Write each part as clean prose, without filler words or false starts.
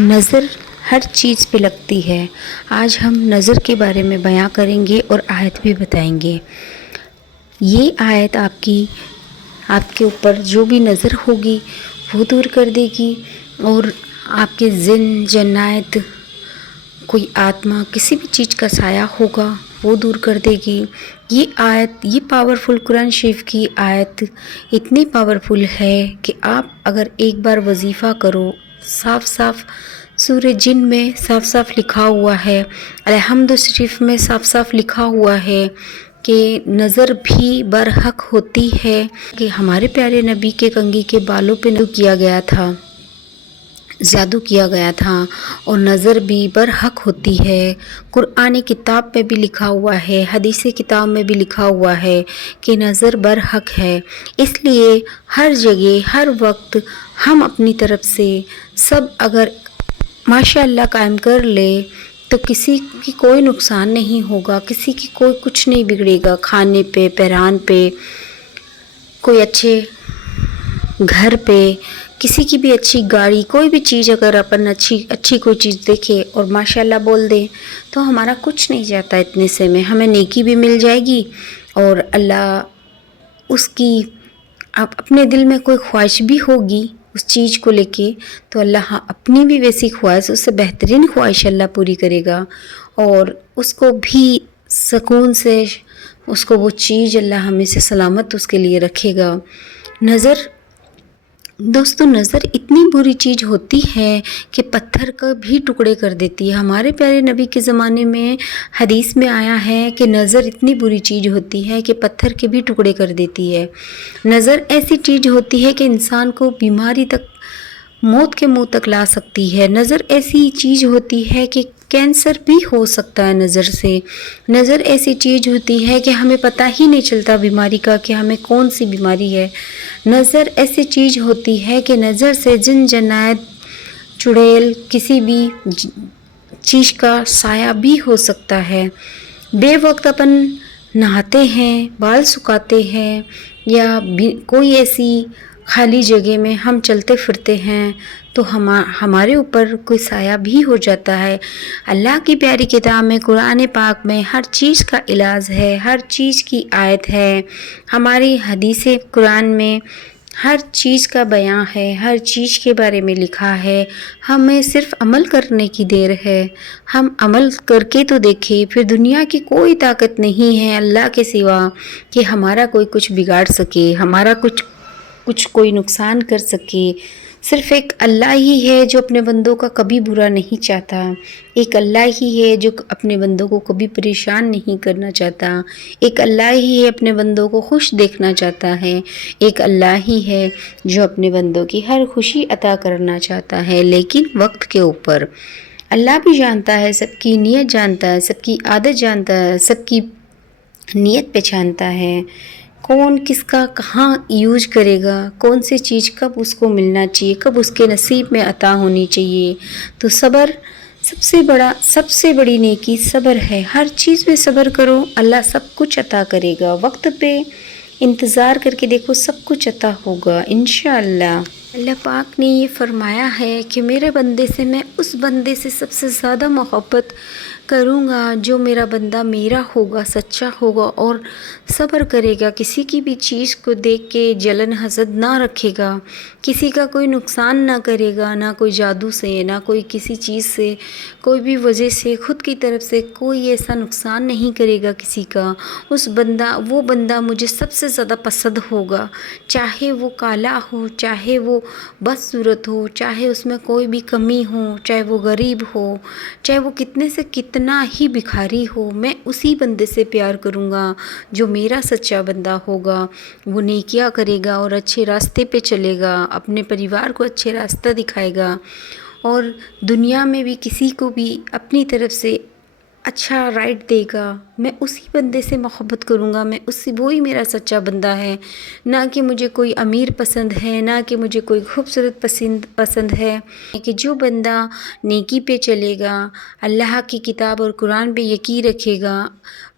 نظر ہر چیز پہ لگتی ہے۔ آج ہم نظر کے بارے میں بیان کریں گے اور آیت بھی بتائیں گے۔ یہ آیت آپ کے اوپر جو بھی نظر ہوگی وہ دور کر دے گی، اور آپ کے ذہن، جنات، کوئی آتما، کسی بھی چیز کا سایہ ہوگا وہ دور کر دے گی۔ یہ آیت، یہ پاورفل قرآن شریف کی آیت اتنی پاورفل ہے کہ آپ اگر ایک بار وظیفہ کرو، صاف صاف سورہ جن میں صاف صاف لکھا ہوا ہے، الحمد شریف میں صاف صاف لکھا ہوا ہے کہ نظر بھی برحق ہوتی ہے، کہ ہمارے پیارے نبی کے کنگھی کے بالوں پہ جادو کیا گیا تھا اور نظر بھی برحق ہوتی ہے۔ قرآن کتاب میں بھی لکھا ہوا ہے، حدیث کتاب میں بھی لکھا ہوا ہے کہ نظر برحق ہے۔ اس لیے ہر جگہ ہر وقت ہم اپنی طرف سے سب اگر ماشاء اللہ قائم کر لے تو کسی کی کوئی نقصان نہیں ہوگا، کسی کی کوئی کچھ نہیں بگڑے گا، کھانے پہ، پہران پہ، کوئی اچھے گھر پہ، کسی کی بھی اچھی گاڑی، کوئی بھی چیز اگر اپن اچھی کوئی چیز دیکھے اور ماشاءاللہ بول دیں تو ہمارا کچھ نہیں جاتا اتنے سے میں، ہمیں نیکی بھی مل جائے گی، اور اللہ اس کی اپنے دل میں کوئی خواہش بھی ہوگی اس چیز کو لے کے تو اللہ اپنی بھی ویسی خواہش، اس سے بہترین خواہش اللہ پوری کرے گا، اور اس کو بھی سکون سے اس کو وہ چیز اللہ ہمیں سے سلامت اس کے لیے رکھے گا۔ دوستو، نظر اتنی بری چیز ہوتی ہے کہ پتھر کا بھی ٹکڑے کر دیتی ہے۔ ہمارے پیارے نبی کے زمانے میں حدیث میں آیا ہے کہ نظر اتنی بری چیز ہوتی ہے کہ پتھر کے بھی ٹکڑے کر دیتی ہے۔ نظر ایسی چیز ہوتی ہے کہ انسان کو بیماری تک، موت کے منہ تک لا سکتی ہے۔ نظر ایسی چیز ہوتی ہے کہ کینسر بھی ہو سکتا ہے نظر سے۔ نظر ایسی چیز ہوتی ہے کہ ہمیں پتہ ہی نہیں چلتا بیماری کا کہ ہمیں کون سی بیماری ہے۔ نظر ایسی چیز ہوتی ہے کہ نظر سے جن جنات، چڑیل، کسی بھی چیز کا سایہ بھی ہو سکتا ہے۔ بے وقت اپن نہاتے ہیں، بال سکھاتے ہیں، یا کوئی ایسی خالی جگہ میں ہم چلتے پھرتے ہیں تو ہمارے اوپر کوئی سایہ بھی ہو جاتا ہے۔ اللہ کی پیاری کتاب میں، قرآن پاک میں ہر چیز کا علاج ہے، ہر چیز کی آیت ہے، ہماری حدیث قرآن میں ہر چیز کا بیان ہے، ہر چیز کے بارے میں لکھا ہے۔ ہمیں صرف عمل کرنے کی دیر ہے، ہم عمل کر کے تو دیکھیں، پھر دنیا کی کوئی طاقت نہیں ہے اللہ کے سوا کہ ہمارا کوئی کچھ بگاڑ سکے، ہمارا کچھ کوئی نقصان کر سکے۔ صرف ایک اللہ ہی ہے جو اپنے بندوں کا کبھی برا نہیں چاہتا، ایک اللہ ہی ہے جو اپنے بندوں کو کبھی پریشان نہیں کرنا چاہتا، ایک اللہ ہی ہے اپنے بندوں کو خوش دیکھنا چاہتا ہے، ایک اللہ ہی ہے جو اپنے بندوں کی ہر خوشی عطا کرنا چاہتا ہے، لیکن وقت کے اوپر۔ اللہ بھی جانتا ہے، سب کی نیت جانتا ہے، سب کی عادت جانتا ہے، سب کی نیت پہچانتا ہے، کون کس کا کہاں یوز کرے گا، کون سی چیز کب اس کو ملنا چاہیے، کب اس کے نصیب میں عطا ہونی چاہیے۔ تو صبر سب سے بڑی نیکی صبر ہے۔ ہر چیز میں صبر کرو، اللہ سب کچھ عطا کرے گا۔ وقت پہ انتظار کر کے دیکھو، سب کچھ عطا ہوگا انشاءاللہ۔ اللہ پاک نے یہ فرمایا ہے کہ میرے بندے سے میں اس بندے سے سب سے زیادہ محبت کروں گا جو میرا بندہ میرا ہوگا، سچا ہوگا اور صبر کرے گا، کسی کی بھی چیز کو دیکھ کے جلن حسد نہ رکھے گا، کسی کا کوئی نقصان نہ کرے گا، نہ کوئی جادو سے، نہ کوئی کسی چیز سے، کوئی بھی وجہ سے، خود کی طرف سے کوئی ایسا نقصان نہیں کرے گا کسی کا۔ وہ بندہ مجھے سب سے زیادہ پسند ہوگا، چاہے وہ کالا ہو، چاہے وہ بدصورت ہو، چاہے اس میں کوئی بھی کمی ہو، چاہے وہ غریب ہو، چاہے وہ کتنے سے کتنا ہی بھکاری ہو، میں اسی بندے سے پیار کروں گا جو میرا سچا بندہ ہوگا۔ وہ نیکیاں کرے گا اور اچھے راستے پہ چلے گا، اپنے پریوار کو اچھے راستہ دکھائے گا، اور دنیا میں بھی کسی کو بھی اپنی طرف سے اچھا رائٹ دے گا، میں اسی بندے سے محبت کروں گا، میں وہی میرا سچا بندہ ہے، نہ کہ مجھے کوئی امیر پسند ہے، نہ کہ مجھے کوئی خوبصورت پسند ہے۔ کہ جو بندہ نیکی پہ چلے گا، اللہ کی کتاب اور قرآن پہ یقین رکھے گا،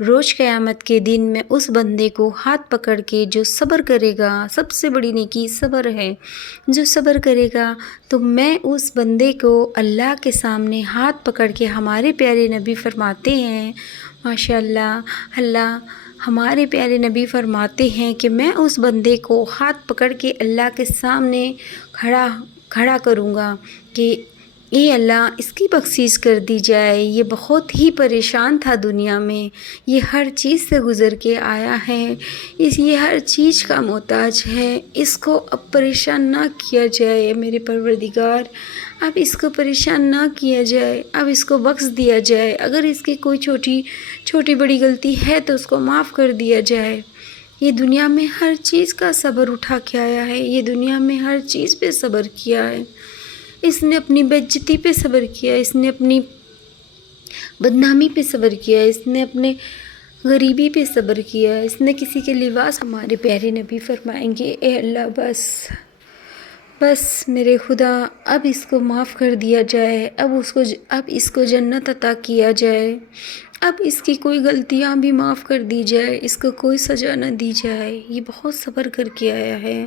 روز قیامت کے دن میں اس بندے کو ہاتھ پکڑ کے جو صبر کرے گا، سب سے بڑی نیکی صبر ہے، جو صبر کرے گا تو میں اس بندے کو اللہ کے سامنے ہاتھ پکڑ کے، ہمارے پیارے نبی فرماتے ہیں، ماشاء اللہ ہمارے پیارے نبی فرماتے ہیں کہ میں اس بندے کو ہاتھ پکڑ کے اللہ کے سامنے کھڑا کروں گا کہ اے اللہ اس کی بخشش کر دی جائے، یہ بہت ہی پریشان تھا دنیا میں، یہ ہر چیز سے گزر کے آیا ہے، یہ ہر چیز کا محتاج ہے، اس کو اب پریشان نہ کیا جائے میرے پروردگار، اب اس کو پریشان نہ کیا جائے، اب اس کو بخش دیا جائے، اگر اس کی کوئی چھوٹی بڑی غلطی ہے تو اس کو معاف کر دیا جائے۔ یہ دنیا میں ہر چیز کا صبر اٹھا کے آیا ہے، یہ دنیا میں ہر چیز پہ صبر کیا ہے، اس نے اپنی بے عزتی پہ صبر کیا، اس نے اپنی بدنامی پہ صبر کیا، اس نے اپنے غریبی پہ صبر کیا، اس نے کسی کے لباس۔ ہمارے پیارے نبی فرمائیں گے اے اللہ بس میرے خدا اب اس کو معاف کر دیا جائے، اب اس کو جنت عطا کیا جائے، اب اس کی کوئی غلطیاں بھی معاف کر دی جائے، اس کو کوئی سزا نہ دی جائے، یہ بہت صبر کر کے آیا ہے،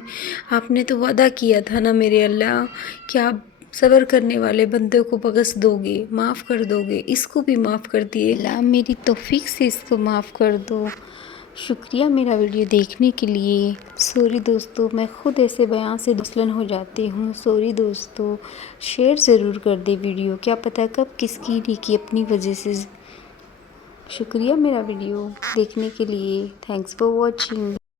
آپ نے تو وعدہ کیا تھا نا میرے اللہ کہ آپ صبر کرنے والے بندے کو بخش دو گے، معاف کر دو گے، اس کو بھی معاف کر دیے اللہ، میری توفیق سے اس کو معاف کر دو۔ شکریہ میرا ویڈیو دیکھنے کے لیے۔ سوری دوستو، میں خود ایسے بیان سے دسلن ہو جاتی ہوں، سوری دوستو، شیئر ضرور کر دے ویڈیو، کیا پتہ کب کس کی نیکی اپنی وجہ سے۔ شکریہ میرا ویڈیو دیکھنے کے لیے، تھینکس فار واچنگ۔